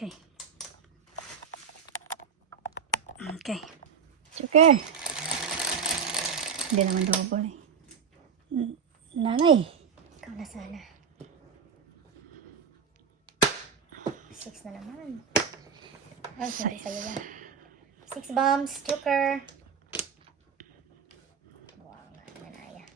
Okay. Okay. Joker. Hindi naman double eh. Nanay. Ikaw na sana. 6 na naman. Ay, hindi sa'yo yan. 6 bombs, Joker. Wow, nanaya.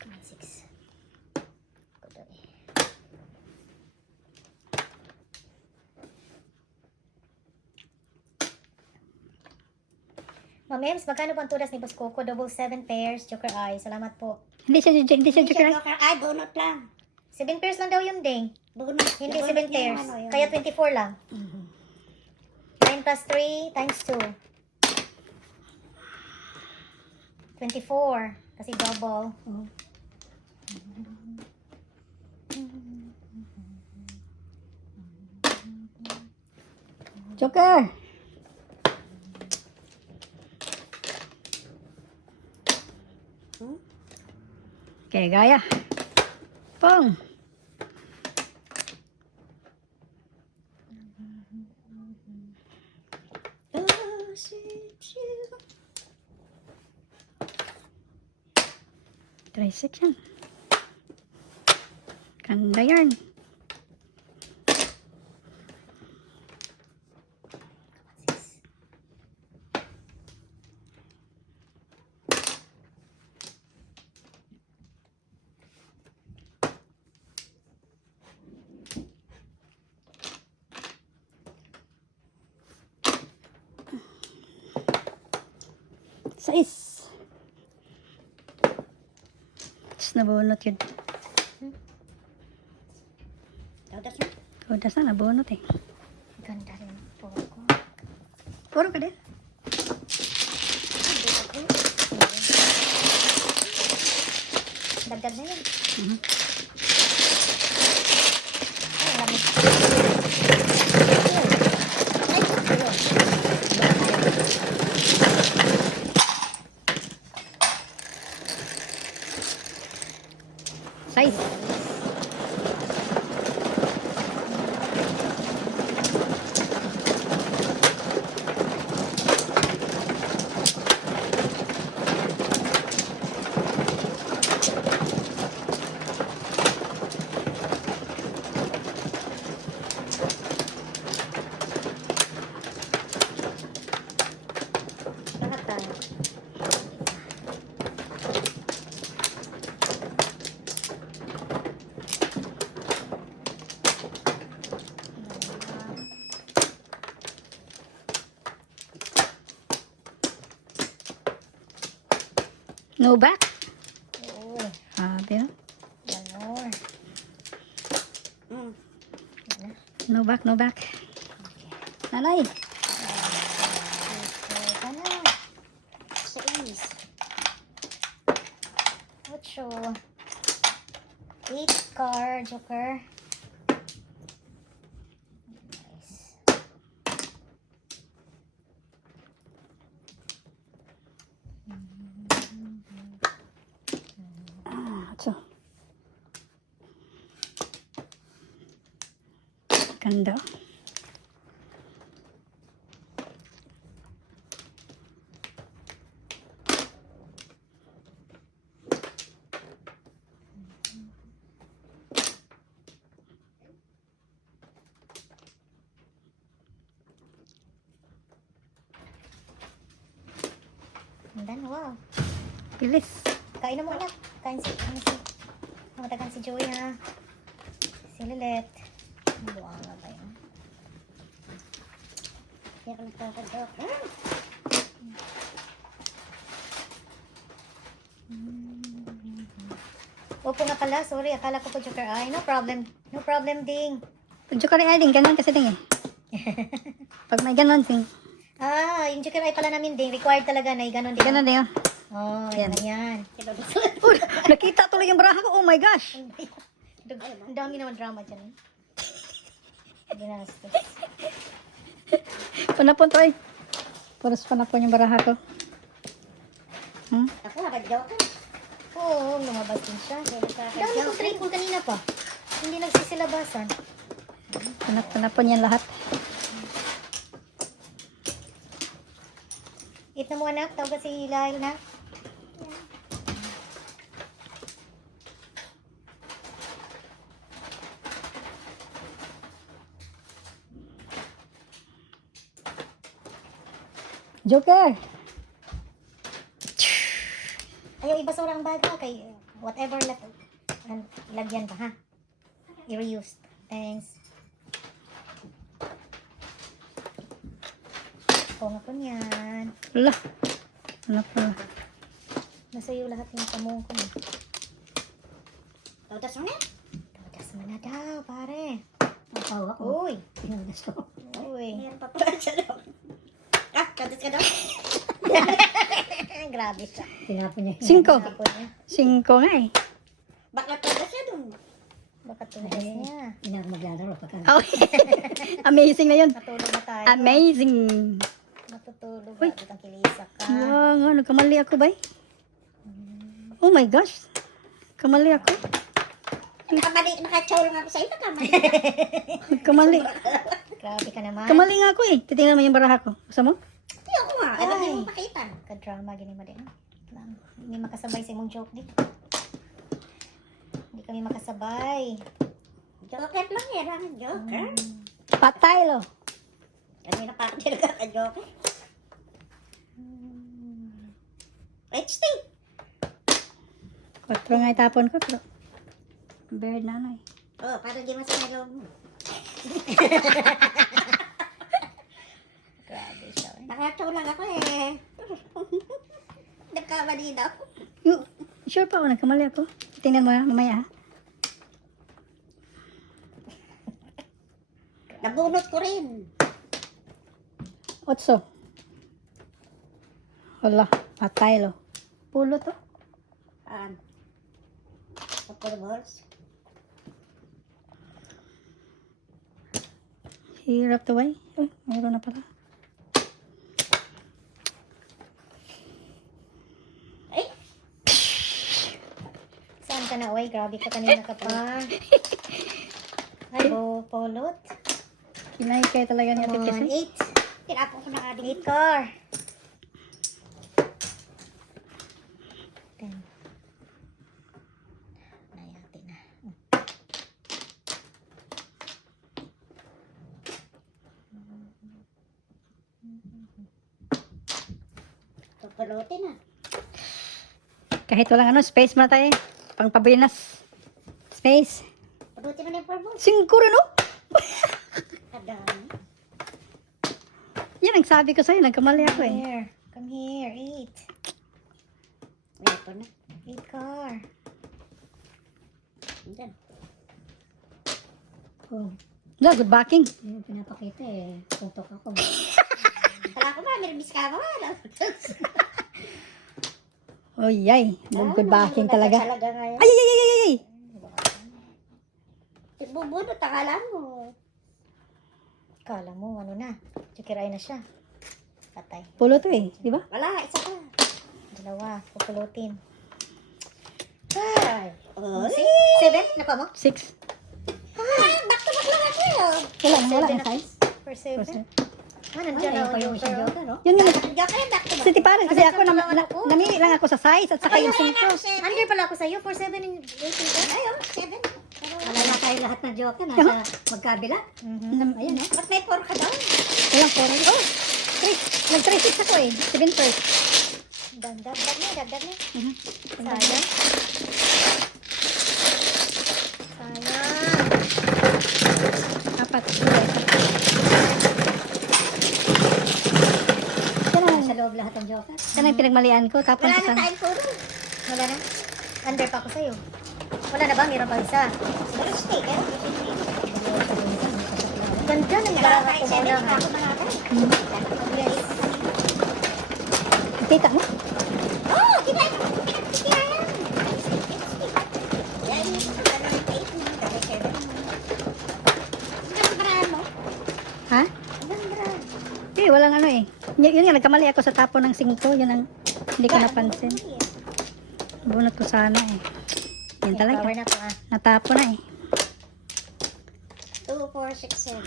Come on, 6. Kudoy. Ma'am Ems, magkano po ang tudas ni Boss Coco? Double 7 pairs, Joker Eye. Salamat po. Hindi siya Joker. Ay, bunot lang. 7 pairs lang daw yun, Ding. Bunot. Hindi Bunot 7 yung pairs. ano, yun. Kaya 24 lang. 9 plus 3 times 2. 24. Kasi double. Joker. Okay, gaya. Pong. Tricep yan. Ganda yan. Sais. Tapos nabunot yun. Tawdas na. Tudas na, nabunot eh. Ganda rin po ko. Puro ka din. Dagdag na yun. Mhm. Ay, marami. Sais. Lahat tayo. No back. Oo. Sabi no? One more. Mm. No back, no back. Nanay. Okay na. 6. 8. 8 card, Joker. Nice. So. Ganda. And then, wow. Bilis. Kain na muna. Kain si, matagan si Joey ha. Si Lilet. Buwa nga ba yun? Kaya ka nagkakadok. Opo nga pala, sorry. Akala ko po Joker Eye. No problem. No problem, Ding. Pag Joker ay din, ganun kasi din eh. Pag may ganun, sing. Ah, yung Joker Eye pala namin, Ding. Required talaga na ganon din. Ganun din yun. Oh, Yan. yan. Oh, nakita tuloy yung braha ko. Oh my gosh. Ang dami naman drama dyan. Ginastos. Panapon to ay. Puros pa na po yung baraha ko. Hmm? Ako, naka-joker. Oo, lumabas din siya. Dami kong triple kanina pa. Hindi nagsisilabasan. Panap-panapon yan lahat. Eat na mo anak, tawag ka si Lail na. Joker! Ayaw ibasura ang baga kay whatever lagyan pa ha. I-reused. Thanks. Oo nga po niyan. Wala. Ano pa? Nasa iyo lahat ng kamong ko. Tautas mo na. Tawagas mo na daw, pare. Napawa ko. Uy. Tinagas ko. Uy. Meron pa pala siya daw. Ah, tautas ka daw. Grabe siya. Tinapon niya. 5. Tapon niya. 5 nga eh. Bakit tautas siya dun? Baka tugas niya. Hindi ako maglalaro pagka. Oh. Amazing na yun. Matulog na tayo. Amazing. Matutulog. Uy. Bakit ang kilisa ka? Nga, nagkamali ako ba? Oh my gosh. Kamali ako. Nakamali, nakachaw lang ako sa'yo. Nakamali. Kamali. Grabe ka naman. Kamali nga ako eh. Titingnan mo yung baraha ko. Gusto mo? Hindi ako nga. Ay, bakit mo pakita? Ka-drama, gini mo din. Hindi makasabay sa imong joke din. Hindi kami makasabay. Joker lang yan. Ang joker. Patay lo. Kanina pa ako din nagkaka-joker. HD. 4 nga itapon ko. Pero bird na ano eh. Oh, para di masama loob mo. Grabe siya. Nakachaw lang ako eh. Nagkamali daw. Sure pa ako. Nagkamali ako. Tingnan mo ha. Mamaya ha. Nabunot ko rin. 8. Wala. Patay lo. Pulo to. Couple balls. Hirap to ay. Uy, mayroon na pala. Ay, Saan ka na, oy? Grabe ka kanina ka pa. Ay, polot. Kinay kayo talaga ni Ate Come on, Kesi. 8. tinapon ko na ka din. 8 car. 10. Nayati na. Papalutin na. Kahit walang ano, space muna tayo. Pang pabinas. Space. Palutin mo na yung purple. 5 rin oh. Kadami. Yan ang sabi ko sa'yo. Nagkamali ako eh. Here. Come here. 8. Ito na. 8 car. Diyan. Oh. No, good backing. Yung pinapakita eh. Tutok ako. Wala ko ba? Mirabis ka ba? Oh, yay. Good backing talaga. Talaga ngayon. Ay, ay, ay, ay, ay. Bubunot, akala mo. Kala mo, ano na. Chukiray na siya. Patay. Pulo to eh. Di ba? Wala, isa pa. Dalawa. Pupulutin. Ay. Oh, 7? Nakuha mo? 6. back to back lang ako yun. Wala Seven ang size. For 7? Percent. Ah, nandiyan na ako yung Joker, oh. Yun nga. Joker, back to back. Kasi parang kasi ako namili lang ako sa size at saka yung 5. Under pala ako sa'yo. For 7 and 18 ka? Ayun, 7. Wala na tayo lahat ng joker. Nasa magkabila. Ayan eh. Ba't may 4 ka daw? Walang 4. Oh! 3. Nag-3-6 ako eh. 7 first. Dagdag na, dagdag na. Mhm. Sayang. Sayang. 4. Sa loob lahat ng joker. Yan ang pinagmalian ko. Tapos Wala sa... na tayong puro. Wala na? Under pa ako sa'yo. Wala na ba? Meron pa isa. Pero stay, eh. Ganda na Wala nagkakaroon tayong ko 7. muna. Ako ba natin? Yes. Kita mo? Oh, kita yan. Yan, wala na 8 na. Dahil 7. Ang ganda mo. Ha? Ang ganda. Eh, walang ano eh. Yun nga, nagkamali ako sa tapo ng singko. Yun ang hindi ko napansin. Bunot ko sana eh. Yan talaga. Power na po ah. Natapo na eh. 2, 4, 6, 7.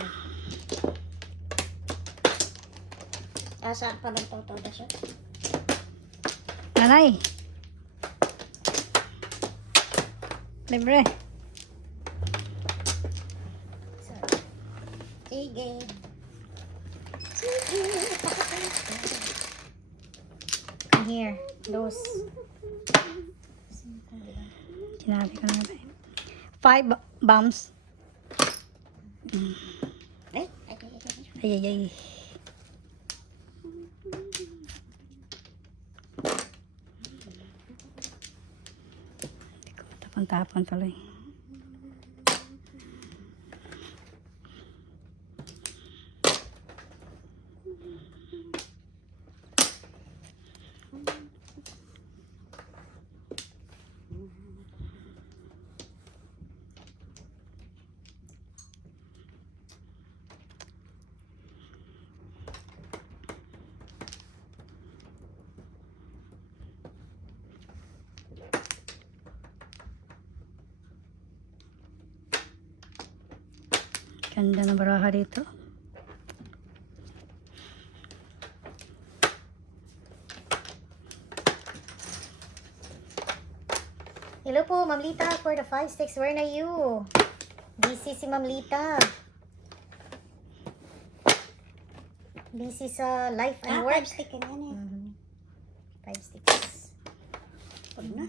Saan pa lang ito na siya? Nanay. Libre. Sige. Come here. Those. Sinabi ko na ba eh. 5 bombs. Ay. Ay, ay, ay. Tapon-tapon tuloy. Ganda ng baraha dito. Hello po, Ma'am Lita, for the 5 sticks. Where na you? Busy si Ma'am Lita. Busy sa life and work. 5 stick na yan eh. 5 sticks. Pag na.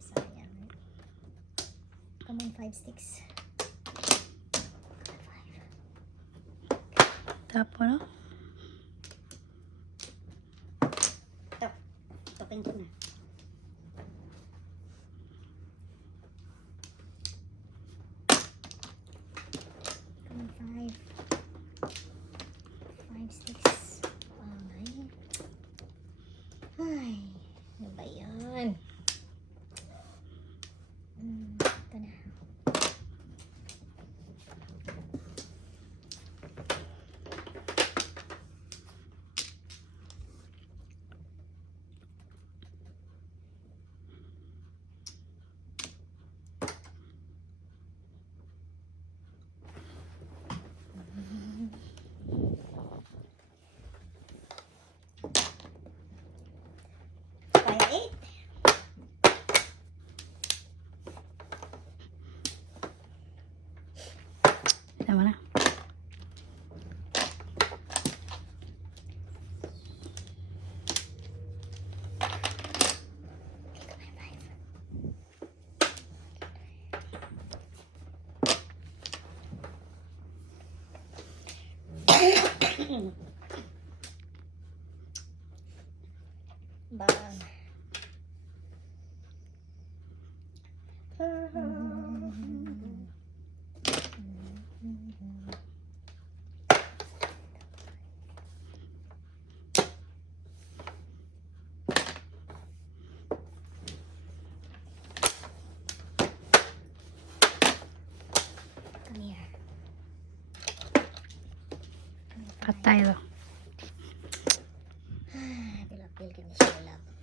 Sayang. Come on, 5 sticks. Tapo, no? Ito pinto na. Come on, 5 sticks. Ay, ano ba yan? Ito na. Kaya 8. Tama na. Bang. Come here. Patay to. Pilapil ka niya siya lalabot.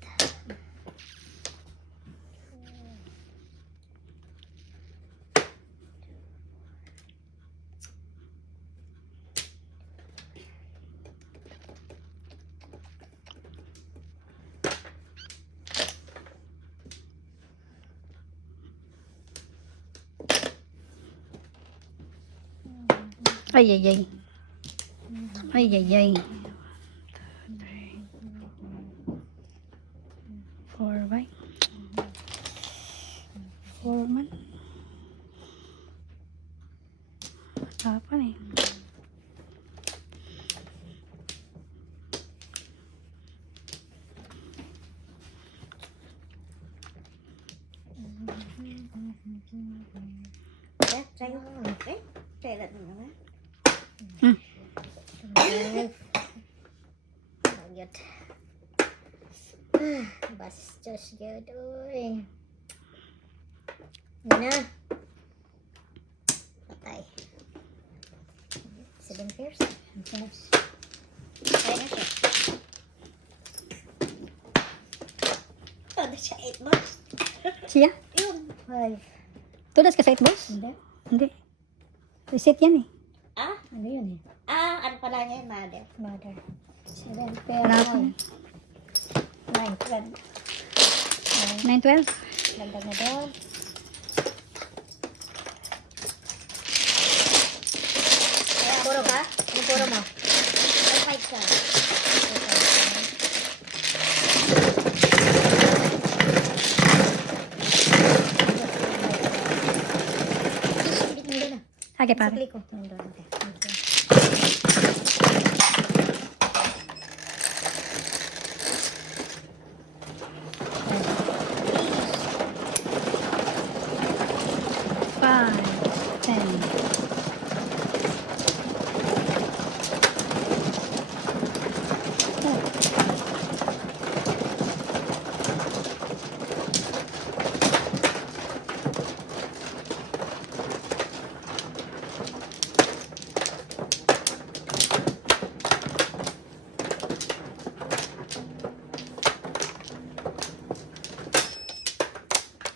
Ay, ay, ay. Ay, ay, ay. 4 ba? 4 man. Tapan eh. Sa'yo. Okay. Kailan mo naman? Good. Bastos good. Uy. Yan na. Patay. 7 pairs. Yes. Kaya na siya. Ano siya? 8 balls? Siya? Yun. 5. Tudas ka sa 8 balls? Hindi. Hindi. Reset yan eh. Ah? Ano yun eh? Ah, ano pala niya yung mother? Mother. 7 pair Natin. 9, 12. 9-12. Dagdag na doon. Puro ka? Ano puro mo? Ay, 5 ka. Okay, Sa pare. click ko. Nandun. Okay. Five, 10.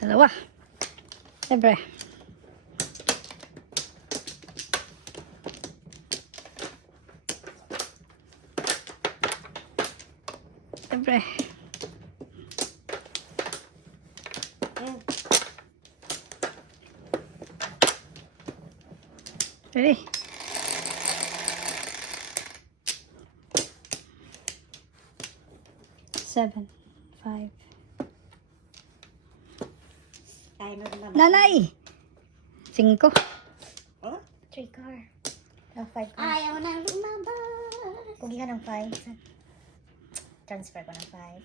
Dalawa. Siyempre. Siyempre. Ayun. Ready? Seven, 5. Kaya na rin Nanay! 5. Oh? 3 car. 5 car. Ayaw na lumabas. Pugi ka ng 5. Transfer ko ng 5.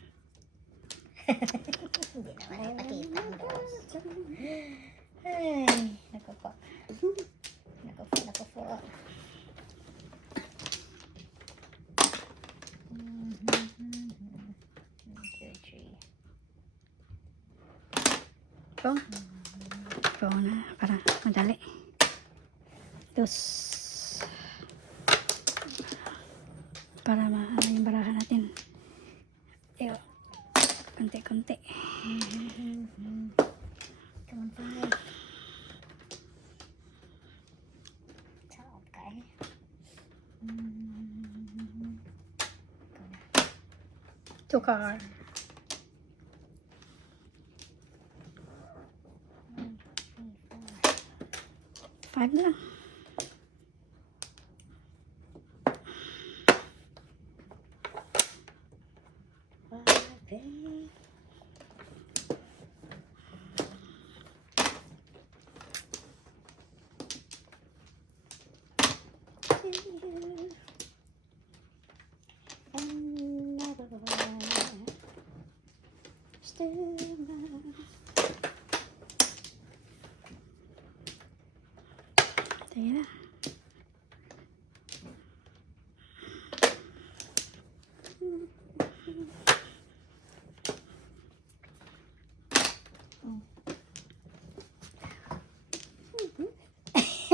Hindi naman napakita ang dos. Ay, naku po. Naku po, naku po. Ito. Ito na. Para madali. Dos. Para maano yung barahan natin. Iyo. Konti-konti. Come on, 5. Okay. Two car. 5 na lang. Sige na.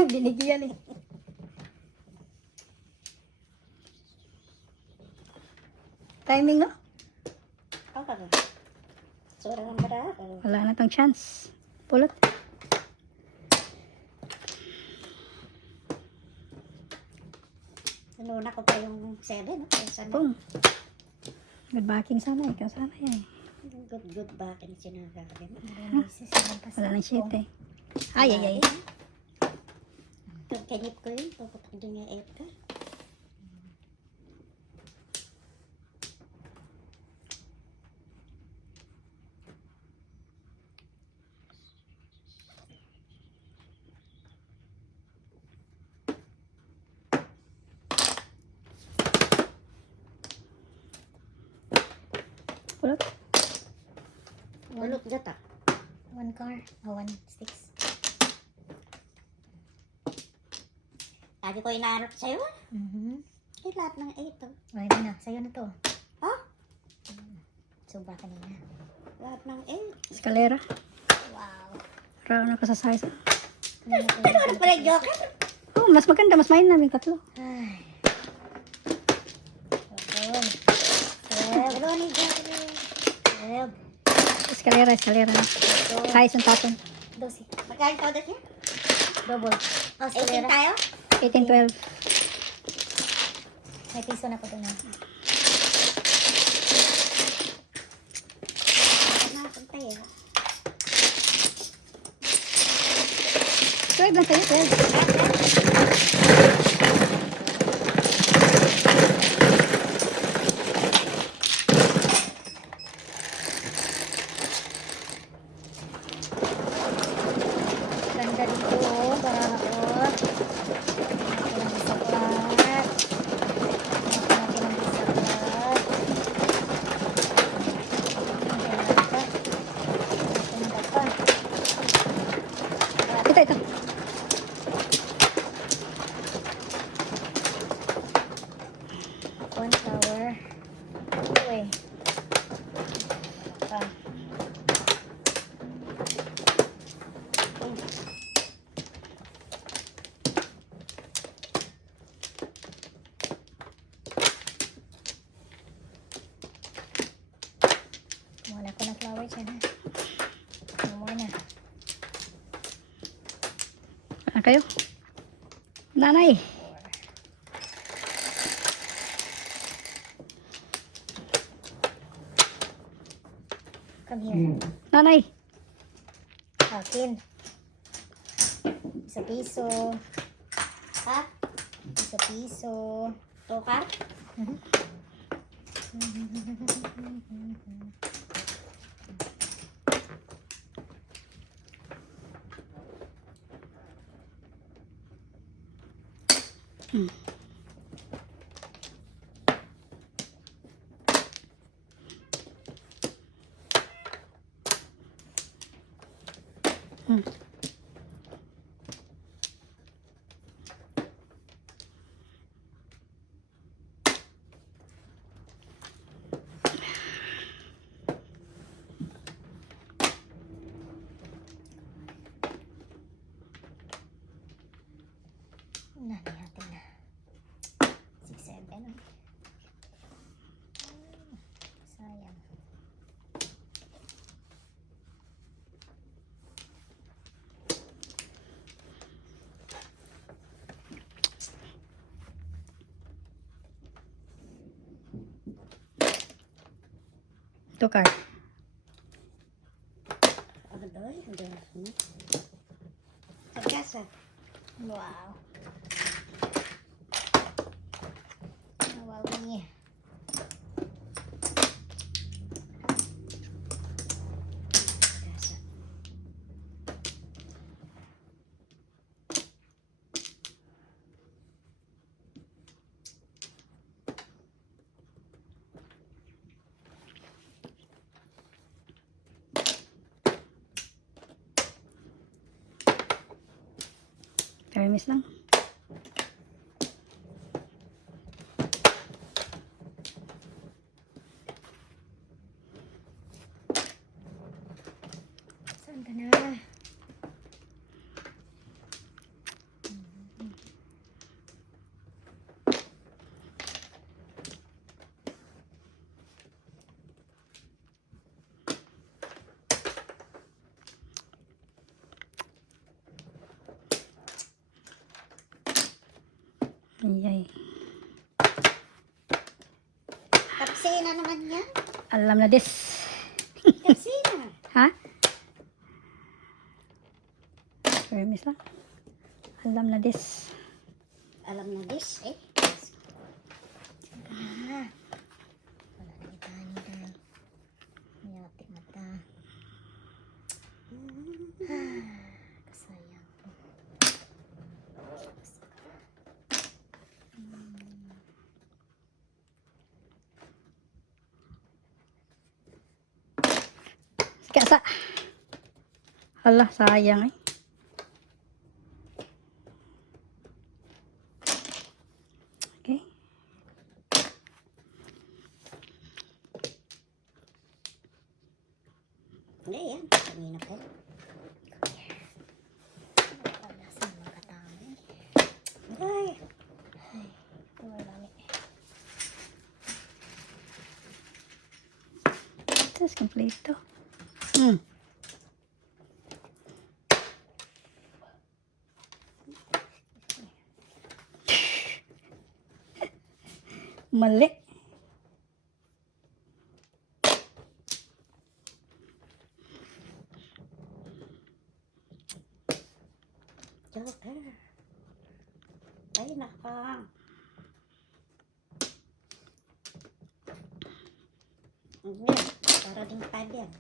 Binigyan eh. Timing no? Okay na. Sobrang ang barako. Wala na tong chance. Pulot. Naluna ko pa yung 7. No? Sana. Boom. Good backing sana. Ikaw sana yan eh. Good back and sinasabi mo. Wala nang shit eh. Ay, ay, ay. Pagkanip ko yun, paputok doon yung 8 ka. Pulot. Ulot gata. 1 car. 1 sticks. Lagi ko inaarap sa'yo. Mm-hmm. Eh, lahat ng 8 oh. Ay, na. Sa'yo na to. Ha? Suba kanina. Lahat ng 8. Escalera. Wow. Round ako sa size. Kanina to. Ano pala yung joker? Oh, mas maganda. Mas main namin tatlo. Ay. Eskalera. Kaya isang tapon. 12. Magkano powder niya? Double. Oh, 18 eskalera. tayo? 18, 12. May piso na po doon. Nakapantay eh. 12 lang sa'yo, 12. Ganda dito, oh. Baraot. Natin ang bisaklat. Natin ang bisaklat. Ito. Cornflower. Ito eh. Pa. Kumuha na ako ng flower dyan ha. Kumuha na. Ano kayo? Nanay. Come here. Nanay. Akin. Isa piso. Ha? Isa piso. Tukar? Natin na. 6, 7. Sayang. Tukar. Ano doon? Pagkasa. Wow. Wow, niya. Pagkasa. Termis lang. Saan ka na? Ayay. Kapsina naman yan. Alam na this. Kapsina. Ha? Termis lang. Alam na this. Alam na this eh. Saan ka na? Wala na kita ni Day. Mayatik mata. Kasayang. Kasa. Hala, sayang eh. Okay. Hindi yan. Kanina pa. Wala sa mga katami. Ay. Wala ni. Ito is complete to. Hmm. Mali. Joker. Ay, naka. Hindi. Para ding pad yan.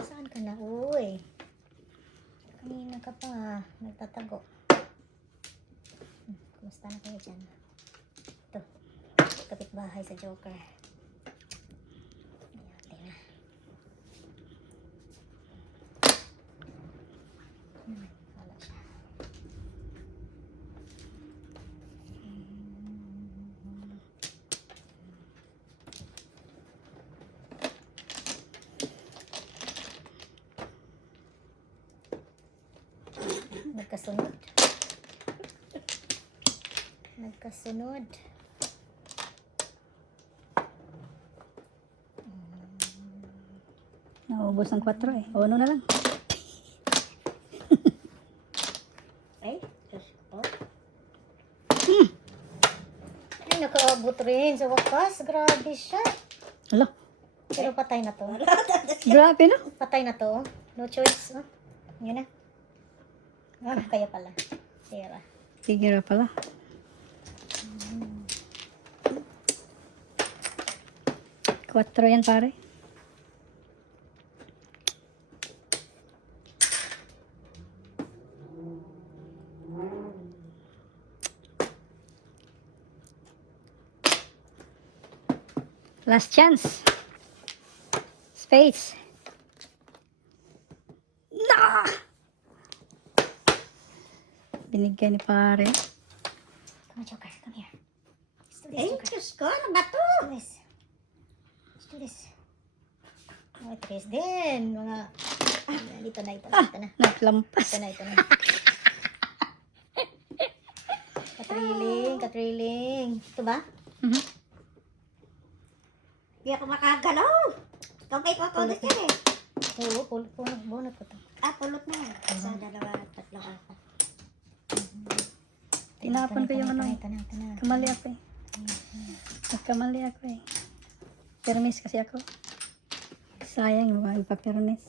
Saan ka na? Uy. Kanina ka pa nagtatago. Kumusta na kayo dyan? Ito. Kapitbahay sa Joker. Ayate na. Wala siya. Nagkasunod. Nagkasunod. Naubos ng 4 eh. O, ano na lang. Ay, Diyos ko. Ay, nakaabot rin sa wakas. Grabe siya. Hala. Pero patay na to. Grabe no? Patay na to. No choice. Oh. Yun na. Ah, kaya pala. Sira. Tigira pala. Quatro yan pare. Last chance. Space. Nah! Binigyan ni pare. Come on, Joker. Come here. Let's do this, Ay, Joker. Diyos ko. Ano ba to? Let's do this. Let's do this. Oh, tres din. Mga... Dito na, ito na, ito na. Naglampas. Ito na, ito na. Katriling, katriling. Ito ba? Mhm. Hindi ako makagalaw. Ikaw pa ipapulot yan eh. Oo, bunot ko to. Ah, pulot na yan. Isa, dalawa, tatlo, apat. Tinapon ko yung ano. Ito na, ito na. Kamali ako eh. Nagkamali ako eh. Permis kasi ako. Sayang yung mga ipapermis.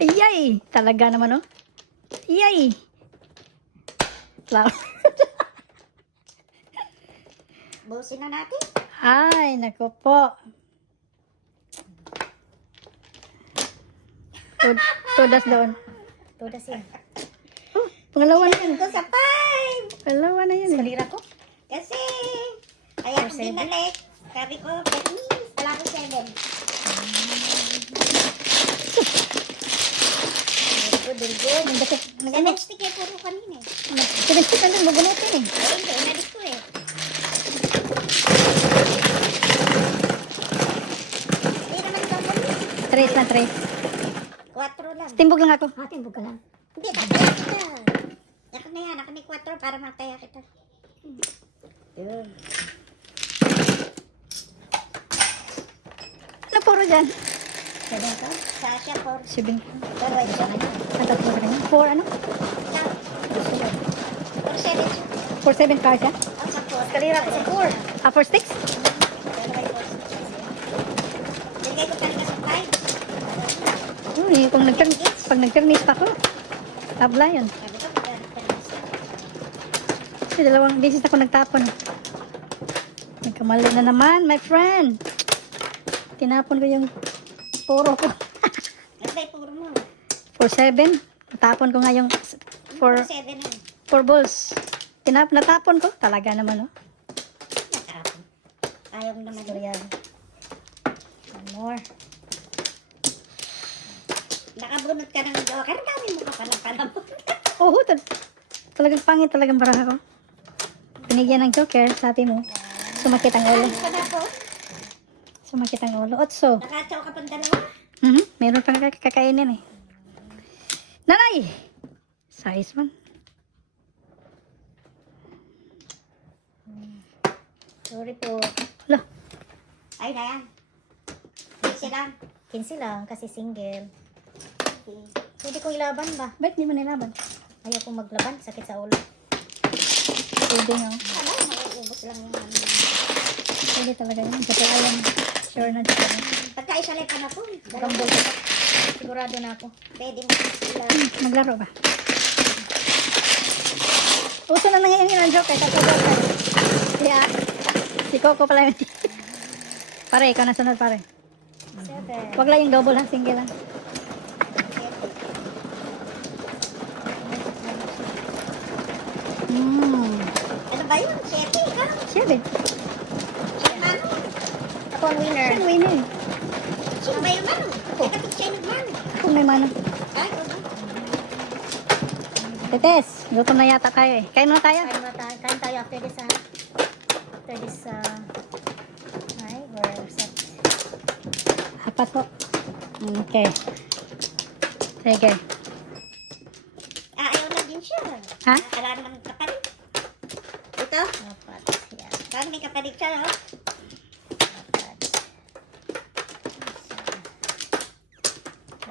Ayay! Talaga naman oh. Ayay! Flower. Busin na natin. Ay, naku po. Tudas doon. Tudas yan. Oh, pangalawa na yan. Ito sa 5. Pangalawa na yan eh. Kalira ko. Kasi, kaya ko 7. binalik. Sabi ko, please, wala ko 7. Very good, very good. Ang daki. 7 stick eh, puro kanina eh. Sinisip ka lang, mabunutin eh. Ay, hindi, inalis ko eh. Hindi naman ikaw ganun. Tres na tres. 4 lang. Timbog lang ako. Ah, timbog ka lang. Hindi, tataya kita. Ako na yan, ako ni 4 para mataya kita. Yun. Ano puro dyan? 7 ka? Sa Asia, 4. 7. Pero ito siya. Ang tatlo ka rin. 4 ano? 4, 7 siya. 4, 7 cards yan? Ako sa 4. Kalira ko sa 4. Ah, 4 sticks? Pero may 4 siya. Bigay ko kanina sa 5. Uy, kung pag nag-permis pa ko. Tabla yun. Sabi ko, magkakaroon siya. Kasi dalawang beses ako nagtapon. Nagkamali na naman, my friend. Tinapon ko yung puro ko. Ano ba yung puro mo? 4-7. Natapon ko nga yung 4 7 na. balls. Natapon ko. Talaga naman, oh. Nakapon. Ayaw mo naman Ito doon. yan. One more. Nakabunot ka ng joker. Dami mo ka palang panabot. Oo, talagang pangit talagang baraha ko. Binigyan ng joker, sabi mo. Sumakit ang ulo. Ano ka na po? Sumakit ang ulo. Otso. Nakachaw ka pang dalawa? Meron pang kakainin eh. Nanay! Size 1. Sorry po. Wala. Ay, na yan. Kasi lang. 15 lang kasi single. Okay. Pwede kong ilaban ba? Ba't di mo nilaban? Ayaw kong maglaban. Sakit sa ulo. Pwede nga. Ano, mauubos lang yung ano. Pwede talaga yun. Kasi alam. Sure na dito. Pagka isalay pa na po. Gambol ko pa. Sigurado na ako. Pwede mo sila. Maglaro ba? Uso na nangyayang yun ang joke. Kahit ako joke. Kaya, si Coco pala yun. Pare, ikaw na sunod pare. 7. Huwag lang yung double ha, single lang. Ano ba yun? Siyete, ikaw? 7. Siya mano? Ako ang winner. Siya winner. Sino ba yung mano? Kapit siya nagmano. Kung may mana. Ay, ito ba? Tetes, gutom na yata kayo eh. Kain muna tayo. Kain tayo after this ha. After this hi, we're set. Apat po. Okay. Sige. Ayaw na din siya. Ha? Wala naman kapalit. Ito? Apat. Yan. Parang may kapalit siya, no? Apat.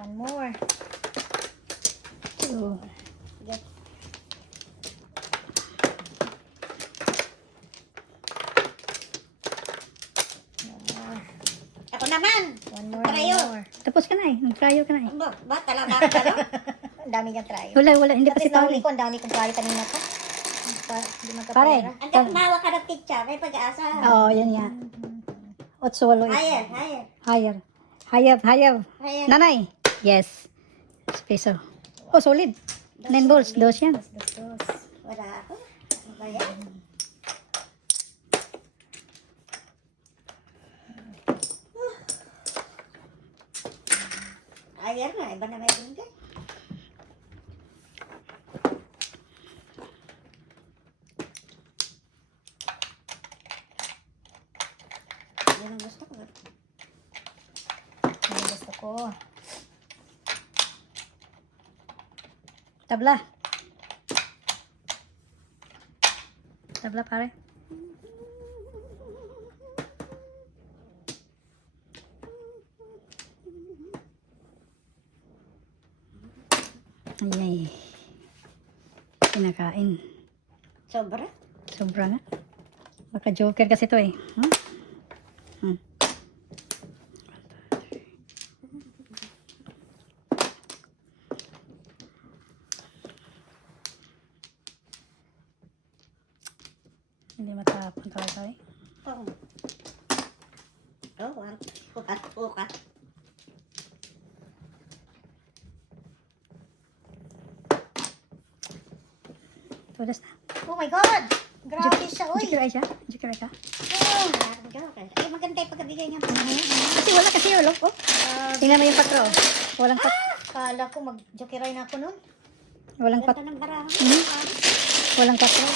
One more. 2. Sige. One more. Ako naman. One more. Trayo. One more. Tapos ka na eh. Nag-tryo ka na eh. Ba, talaga ako talo? Ang dami niyang trayo. Wala. Hindi pa Tapos si Paul nahuli eh. ko, ang dami kong trayo kanina pa. Hindi Pare. magkapera. Hindi, kumawa ka ng picture. May pag-asa. Oo, yan nga. 8-8. Higher, higher. Higher. Higher. Higher. Nanay. Yes. Peso. Oh, solid. 9 balls. Dos yan. Dos. Wala ako. Ano ba yan? Higher na. Iba na may bingay. Yan ang gusto ko. Yan ang gusto ko. Tabla. Tabla pare. Ay. Kinakain. Sobra. Sobra nga. Baka joker kasi to eh. Hindi matapon tayo eh. Oh. Oh, wow. Pukat. Tulas na. Oh my God! Grabe siya, oy! Joker ay siya? Joker ay ka? Ay, maganda yung pagkabigay niya. Kasi wala kasi yun. Oh. Tingnan mo yung patro. Walang pat. Kala ko mag-jokeray na ako nun. Walang pat. Ganda ng barahan. Walang patro.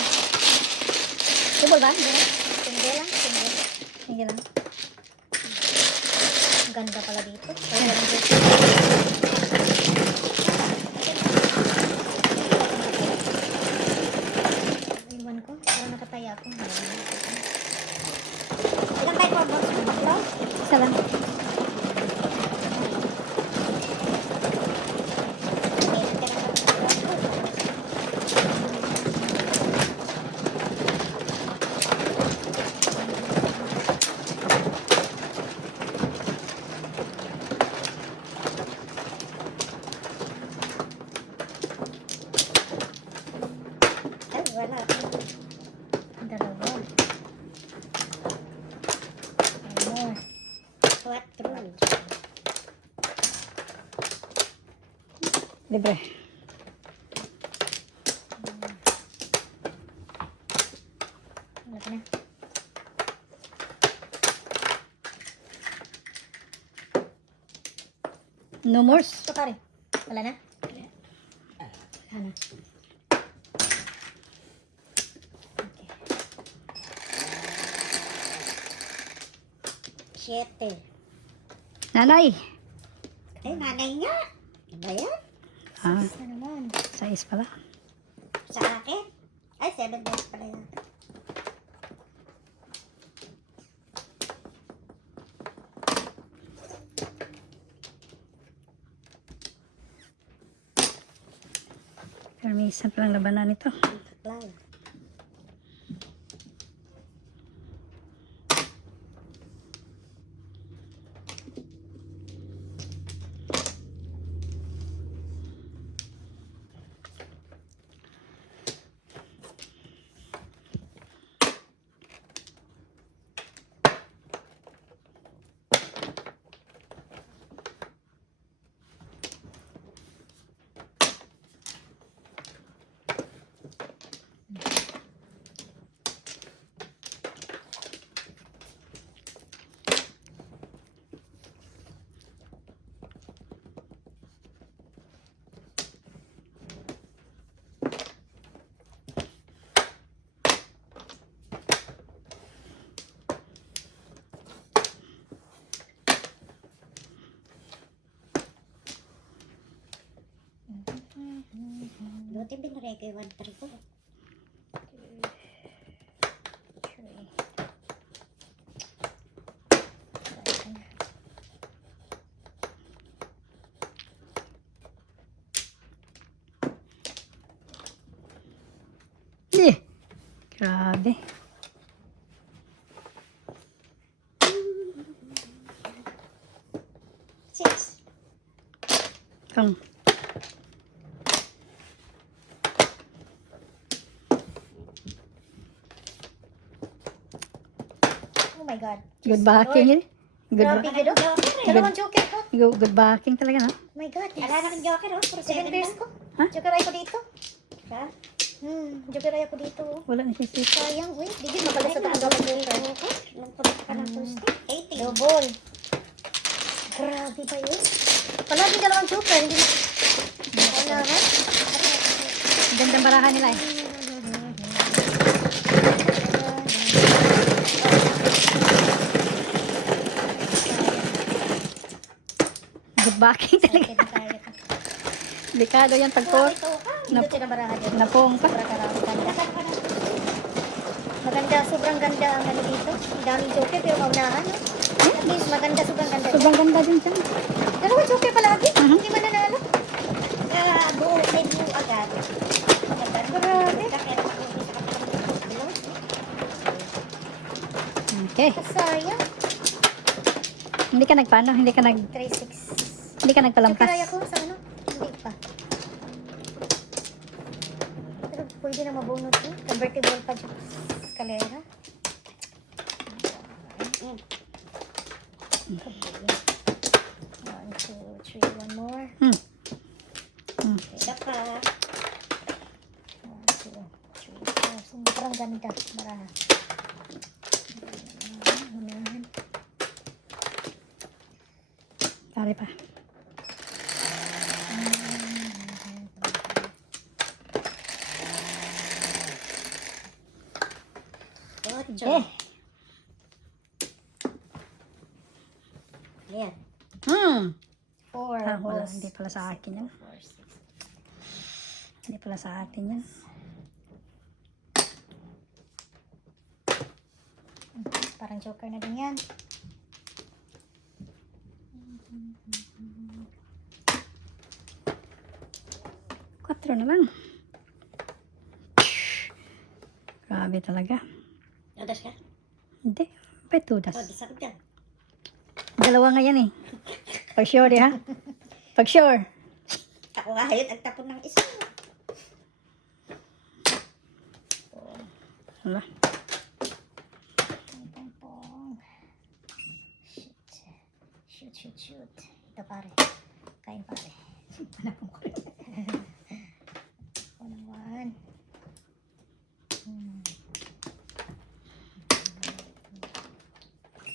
Tubol ba? Single lang, single. Sige lang. Ang ganda pala dito. Kaya walang joker. Iwan ko. Parang nakataya ako. Ilang by 4 box mo? Tatlo? Isa lang. Ay, wala. Dalawa. One more. 4. Libre. Wala ka na. No more. Ito pare. Wala na? Wala na. Siyete. Nanay. Ay, nanay nga. Ano ba yan? Ah, Six na naman. 6 pala. Sa akin? Ay, 7 days pala yan. Pero minsan palang labanan nito. Cloud. Buti binigay ko yung 1-3 ko. Eh, grabe. Six. Kung, Oh my God. good backing eh. Good, Grabe, good. Dalawang joker ko. good backing talaga, no? Oh my God. Wala na ng joker, oh. Puro 7 7 pairs lang. ko. Ha? Joker ay ko dito. Ha? Joker ay ko dito. Wala na siya six. Sayang, uy. Di mapalis sa takang joker. Nagpunta ka ng Thursday. 18. Double. Grabe ba yun? Palagi dalawang joker. Hindi na. Wala na. Gandang barahan nila eh. Good backing talaga. Kaya na kaya ka. Delikado yan pag po. Hindi ko tinabarahan yun. Napong pa. Maganda, sobrang ganda ang ano dito. Ang daming joker pero maunahan. No? At least maganda, sobrang ganda. Sobrang ganda din siya. Dalawa joker palagi. Hindi man nanalo. Buo, may buo agad. Grabe. Okay. Sayang. Hindi ka nagpaano? Hindi ka 3-6. hindi ka Joker nagpalampas. ay ako sa ano? Hindi pa. Pero pwede na mabunot eh. Convertible pa dyan. Escalera. One, two, three. One more. Isa pa. 1, 2, 3, 4. Sobrang ganda. Maraha. Unahan. Pare pa. Ocho. Eh. Ayan. 4. Ah, wala. Hindi pala sa akin yan. 4, 6. Hindi pala sa atin yan. Parang joker na din yan. Quatro na lang. Grabe talaga. Odas ka? Hindi. Ba't tudas? Odas ako dyan. Dalawa nga yan eh. Pag sure ha? Pag sure. Ako nga yun, nagtapon ng isa. Wala. Pong. Shoot. Ito pare. Kain pare. One.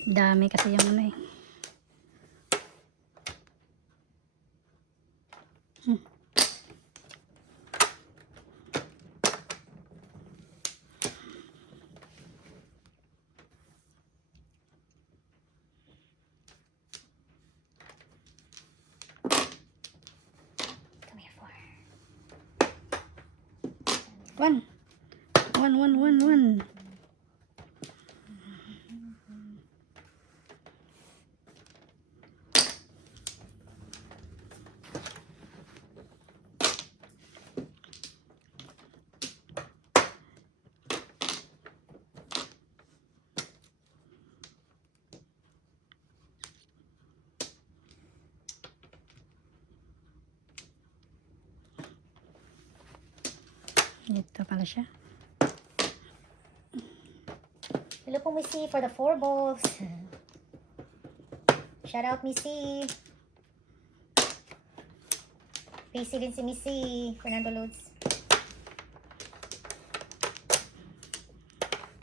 Dami kasi yung ano eh. Come here, 4. One. One. Ito pala siya. Hello po, Missy, for the 4 balls. Shout out, Missy. PC din si Missy. Fernando Loads.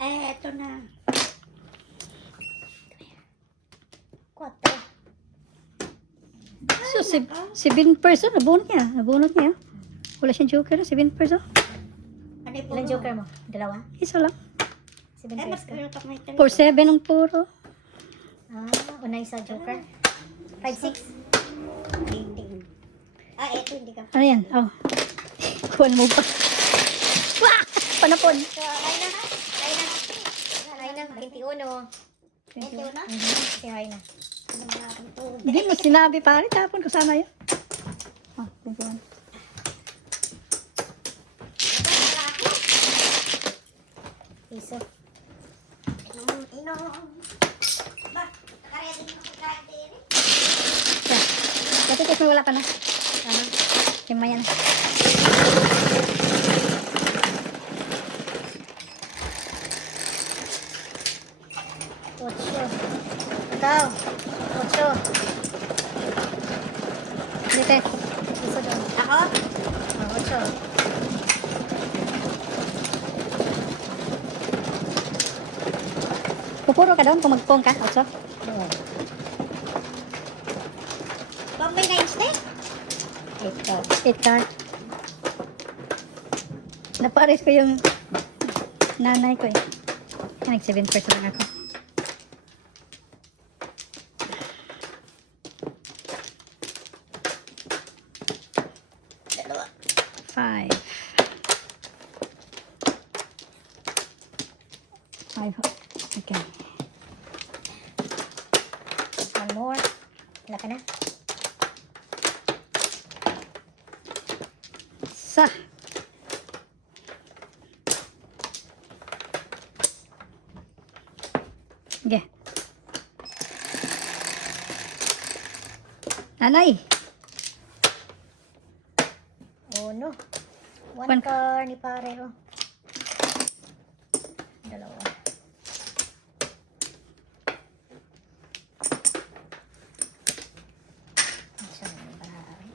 Eto na. 4. So, 7 person. Nabunot niya. Wala siyang joker. 7 person. Ano yung Ilan joker mo? Dalawa? Isa lang. 7 mas pairs ka. kaya may talaga. 4-7 ang puro. Una isa joker. 5-6. Hindi. Eto hindi ka. Ano yan? Oh. Kuhan mo pa. Wah! Panapon. So, ay na. 21. 21 na? Si Hayna. Ano mga ito? Hindi mo sinabi pare. Tapon ko sana yun. Ah, 21. Piso. Inom. Ba, nakaraya din ako kahit din. Dati may wala pa na. Lima yan. Ocho. Ikaw. 8. Dito. Piso doon. Ako? 8. Pupuro ka doon kung magpong ka. 8. Bombay na yung steak? 8 card. Napares ko yung nanay ko eh. Nag 7% lang ako. Dalawa. 5. 5. Okay. One more. Wala ka na? Sa. Okay. Nanay. Oh no. One. One car ni pare, oh. Dalawa. Saan yung pare?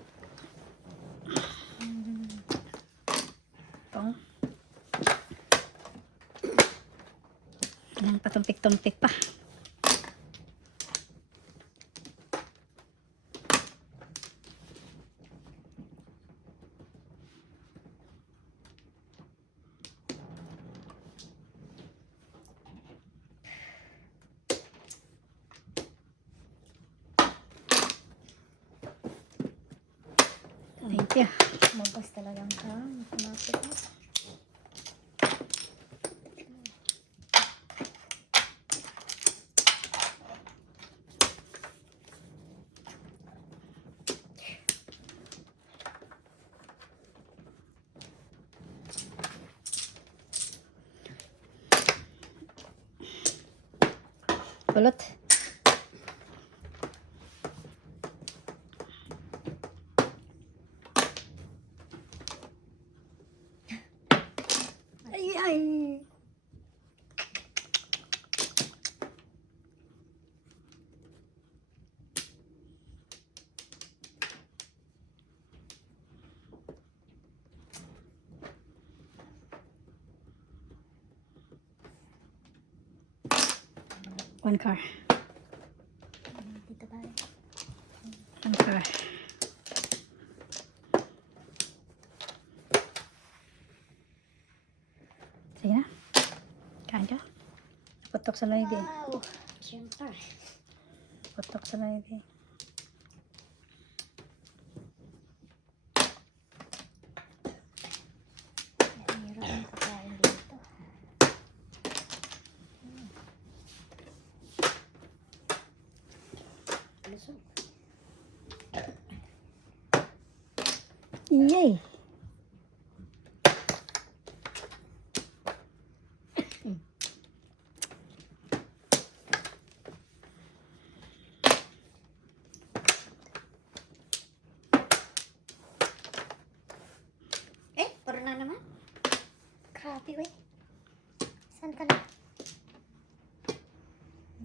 Tong. Yan, patumpik-tumpik pa. Thank you. Magpas talagang ka. Mathematic, oh. Kulot. Ay. 1 car. Dito pare. 1 car. Sige na. Kain ka. Putok sa loibe. Wow. Siyempre. Putok sa loibe. Meron. malusog. Yay! Puro na naman. Grabe, wait. Saan ka na?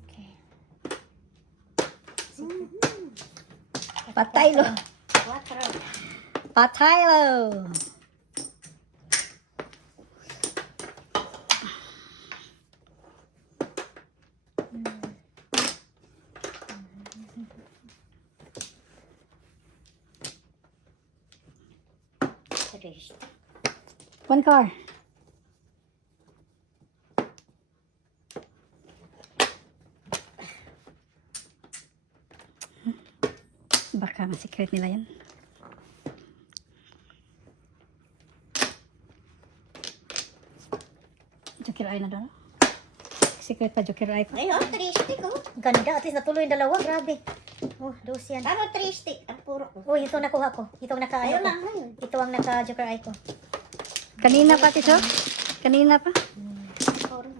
Okay. Patay lo. 4. Patay lo. Tres. One car. Baka secret nila yan. Joker eye na doon. Secret pa Joker eye pa. Ayun, 3 stick oh. Ganda, at least natuloy yung dalawa. Grabe. Oh, dos yan. Tama, 3 stick. Ang puro ko. Oh, ito nakuha ko. Ito ang naka, Ayun ano lang, ko. ayun. Ito ang naka Joker eye ko. Kanina pa, Tiso? Kanina pa? Puro.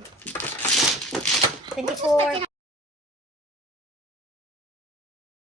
24.